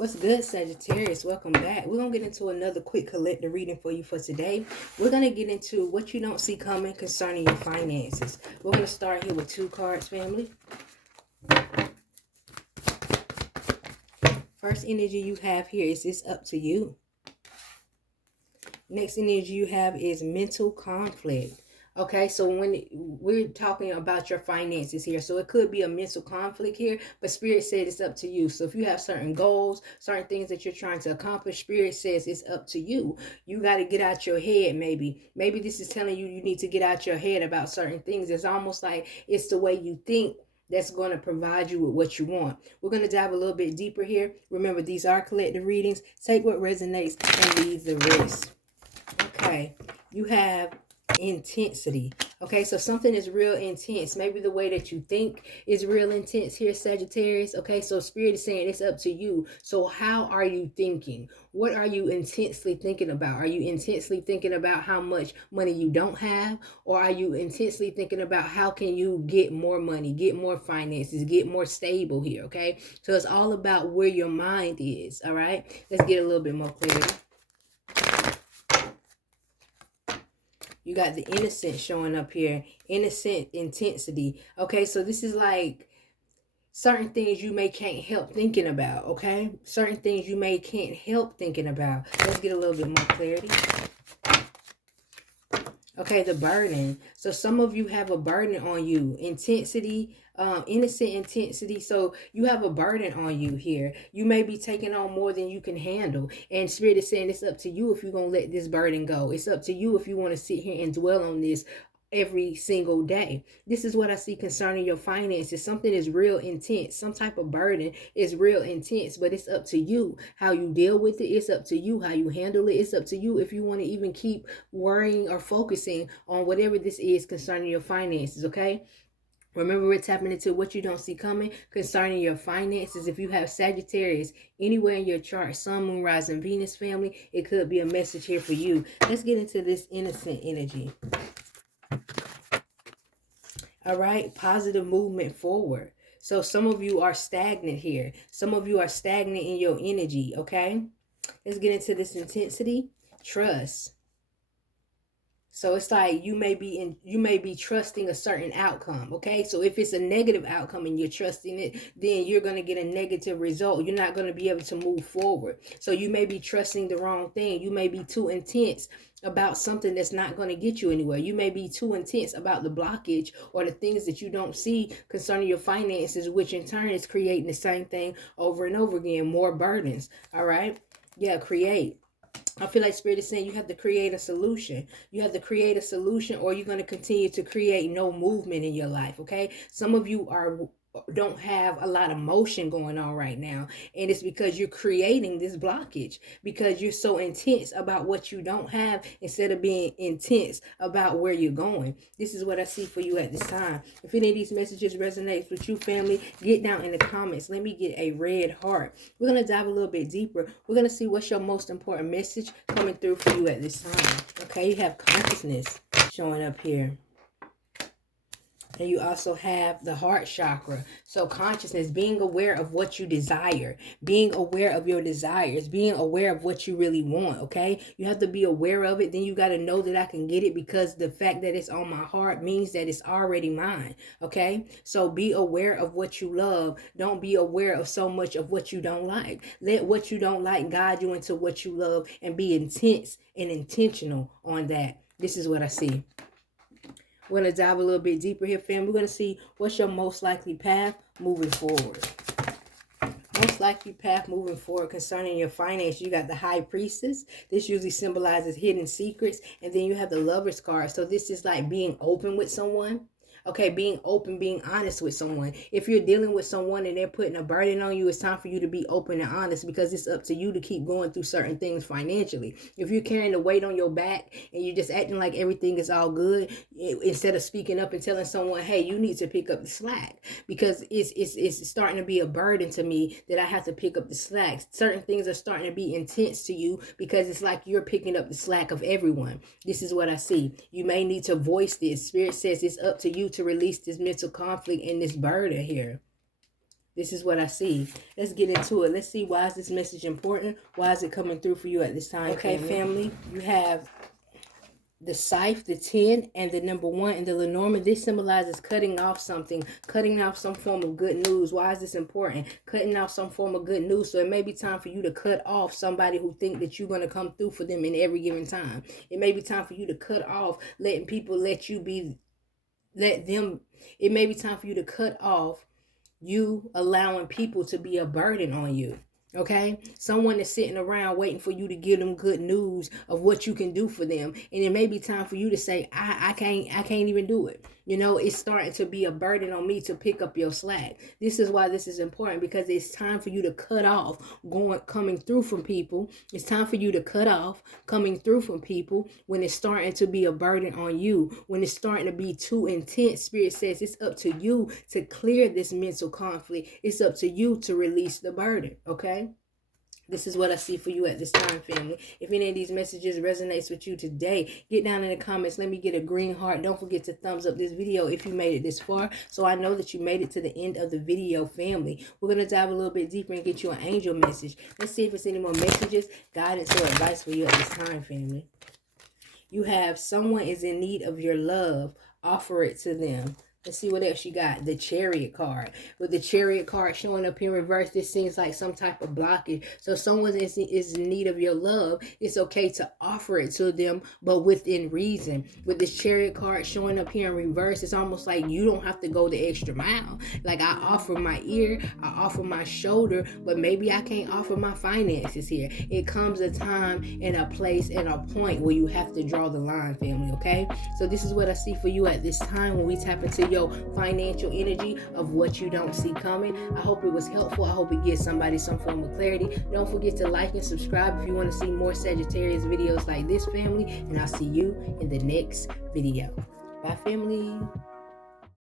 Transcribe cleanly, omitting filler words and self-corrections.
What's good, Sagittarius? Welcome back. We're going to get into another quick collective reading for you for today. We're going to get into what you don't see coming concerning your finances. We're going to start here with 2 cards, family. First energy you have here is it's up to you. Next energy you have is mental conflict. Okay, so when we're talking about your finances here, so it could be a mental conflict here, but Spirit said it's up to you. So if you have certain goals, certain things that you're trying to accomplish, Spirit says it's up to you. You got to get out your head, maybe. Maybe this is telling you you need to get out your head about certain things. It's almost like it's the way you think that's going to provide you with what you want. We're going to dive a little bit deeper here. Remember, these are collective readings. Take what resonates and leave the rest. Okay, you have intensity. Okay, so something is real intense. Maybe the way that you think is real intense here, Sagittarius. Okay, so Spirit is saying it's up to you. So how are you thinking? What are you intensely thinking about? Are you intensely thinking about how much money you don't have? Or are you intensely thinking about how can you get more money, get more finances, get more stable here? Okay, so it's all about where your mind is. All right, let's get a little bit more clarity. You got the innocent showing up here. Innocent intensity. Okay, so this is like certain things you may can't help thinking about. Okay, certain things you may can't help thinking about. Let's get a little bit more clarity. Okay, the burden. So some of you have a burden on you. Intensity, innocent intensity. So you have a burden on you here. You may be taking on more than you can handle. And Spirit is saying it's up to you if you're going to let this burden go. It's up to you if you want to sit here and dwell on this every single day. This is what I see concerning your finances. Something is real intense. Some type of burden is real intense, but it's up to you how you deal with it. It's up to you how you handle it. It's up to you if you want to even keep worrying or focusing on whatever this is concerning your finances, okay? Remember, we're tapping into what you don't see coming concerning your finances. If you have Sagittarius anywhere in your chart, Sun, Moon, Rising, Venus family, it could be a message here for you. Let's get into this innocent energy. All right, positive movement forward. So some of you are stagnant here. Some of you are stagnant in your energy, okay? Let's get into this intensity. Trust. So it's like you may be trusting a certain outcome, okay? So if it's a negative outcome and you're trusting it, then you're going to get a negative result. You're not going to be able to move forward. So you may be trusting the wrong thing. You may be too intense about something that's not going to get you anywhere. You may be too intense about the blockage or the things that you don't see concerning your finances, which in turn is creating the same thing over and over again, more burdens. All right? Yeah, create. I feel like Spirit is saying you have to create a solution. You have to create a solution, or you're going to continue to create no movement in your life, okay? Some of you don't have a lot of motion going on right now, and it's because you're creating this blockage because you're so intense about what you don't have instead of being intense about where you're going. This is what I see for you at this time. If any of these messages resonates with you, family, get down in the comments. Let me get a red heart. We're going to dive a little bit deeper. We're going to see what's your most important message coming through for you at this time. Okay, you have consciousness showing up here. And you also have the heart chakra. So consciousness, being aware of what you desire, being aware of your desires, being aware of what you really want, okay? You have to be aware of it. Then you got to know that I can get it because the fact that it's on my heart means that it's already mine, okay? So be aware of what you love. Don't be aware of so much of what you don't like. Let what you don't like guide you into what you love and be intense and intentional on that. This is what I see. We're going to dive a little bit deeper here, fam. We're going to see what's your most likely path moving forward. Most likely path moving forward concerning your finances. You got the High Priestess. This usually symbolizes hidden secrets. And then you have the Lover's card. So this is like being open with someone. Okay, being open, being honest with someone. If you're dealing with someone and they're putting a burden on you, it's time for you to be open and honest because it's up to you to keep going through certain things financially. If you're carrying the weight on your back and you're just acting like everything is all good, instead of speaking up and telling someone, hey, you need to pick up the slack because it's starting to be a burden to me that I have to pick up the slack. Certain things are starting to be intense to you because it's like you're picking up the slack of everyone. This is what I see. You may need to voice this. Spirit says it's up to you to release this mental conflict and this burden here. This is what I see. Let's get into it. Let's see, why is this message important? Why is it coming through for you at this time? Okay, family, you have the scythe, the 10, and the number 1 in the Lenormand. This symbolizes cutting off something, cutting off some form of good news. Why is this important? Cutting off some form of good news. So it may be time for you to cut off somebody who think that you're going to come through for them in every given time. It may be time for you to cut off letting people it may be time for you to cut off you allowing people to be a burden on you. Okay, someone is sitting around waiting for you to give them good news of what you can do for them, and it may be time for you to say, I can't even do it. You know, it's starting to be a burden on me to pick up your slack. This is why this is important, because it's time for you to cut off coming through from people. It's time for you to cut off coming through from people when it's starting to be a burden on you, when it's starting to be too intense. Spirit says it's up to you to clear this mental conflict. It's up to you to release the burden. Okay. This is what I see for you at this time, family. If any of these messages resonates with you today, get down in the comments. Let me get a green heart. Don't forget to thumbs up this video if you made it this far, so I know that you made it to the end of the video, family. We're going to dive a little bit deeper and get you an angel message. Let's see if it's any more messages, guidance, or advice for you at this time, family. You have someone is in need of your love. Offer it to them. Let's see what else you got. The Chariot card. With the Chariot card showing up in reverse, this seems like some type of blockage. So someone is in need of your love. It's okay to offer it to them, but within reason. With this Chariot card showing up here in reverse, it's almost like you don't have to go the extra mile. Like, I offer my ear, I offer my shoulder, but maybe I can't offer my finances here. It comes a time and a place and a point where you have to draw the line, family, okay? So this is what I see for you at this time when we tap into your financial energy of what you don't see coming. I hope it was helpful. I hope it gives somebody some form of clarity. Don't forget to like and subscribe if you want to see more Sagittarius videos like this, family, and I'll see you in the next video. Bye, family.